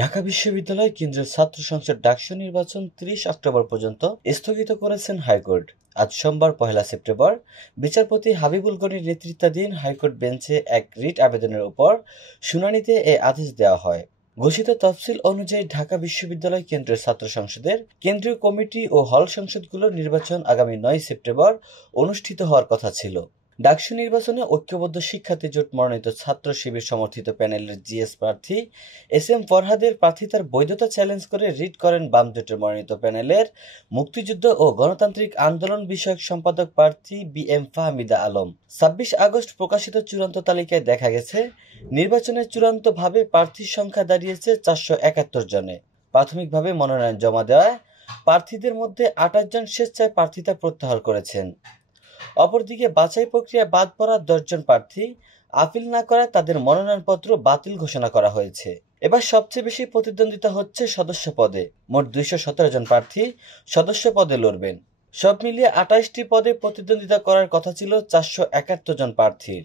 ঢাকা বিশ্ববিদ্যালয় কেন্দ্রীয় ছাত্র সংসদ ডাকসু নির্বাচন ৩০ অক্টোবর পর্যন্ত স্থগিত করেছেন হাইকোর্ট। আজ সোমবার ১ সেপ্টেম্বর বিচারপতি হাবিবুল গনির নেতৃত্বাধীন হাইকোর্ট বেঞ্চে এক রিট আবেদনের উপর শুনানিতে এ আদেশ দেওয়া হয়। ঘোষিত তফসিল অনুযায়ী ঢাকা বিশ্ববিদ্যালয় কেন্দ্রীয় ছাত্র সংসদের কেন্দ্রীয় কমিটি ও হল সংসদগুলোর নির্বাচন আগামী ৯ সেপ্টেম্বর অনুষ্ঠিত হওয়ার কথা ছিল। ডাকসু নির্বাচনে ঐক্যবদ্ধ শিক্ষার্থী জোট মনোনীত ছাত্র শিবির সমর্থিত প্যানেলের জিএস প্রার্থী এস.এম. ফরহাদের প্রার্থিতার বৈধতা চ্যালেঞ্জ করে রিট করেন বাম জোটের মনোনীত প্যানেলের মুক্তিযুদ্ধ ও গণতান্ত্রিক আন্দোলন বিষয়ক সম্পাদক প্রার্থী বি.এম. ফাহমিদা আলম। ২৬ আগস্ট প্রকাশিত চূড়ান্ত তালিকায় দেখা গেছে, নির্বাচনে চূড়ান্তভাবে প্রার্থীর সংখ্যা দাঁড়িয়েছে ৪৭১ জনে। প্রাথমিকভাবে মনোনয়ন জমা দেওয়ায় প্রার্থীদের মধ্যে ২৮ জন স্বেচ্ছায় প্রার্থিতা প্রত্যাহার করেছেন। অপরদিকে বাছাই প্রক্রিয়ায় বাদ পড়া ১০ জন প্রার্থী আপিল না করায় তাদের মনোনয়নপত্র বাতিল ঘোষণা করা হয়েছে। এবার সবচেয়ে বেশি প্রতিদ্বন্দ্বিতা হচ্ছে সদস্য পদে। মোট ২১৭ জন প্রার্থী সদস্য পদে লড়বেন। সব মিলিয়ে ২৮টি পদে প্রতিদ্বন্দ্বিতা করার কথা ছিল ৪৭১ জন প্রার্থীর।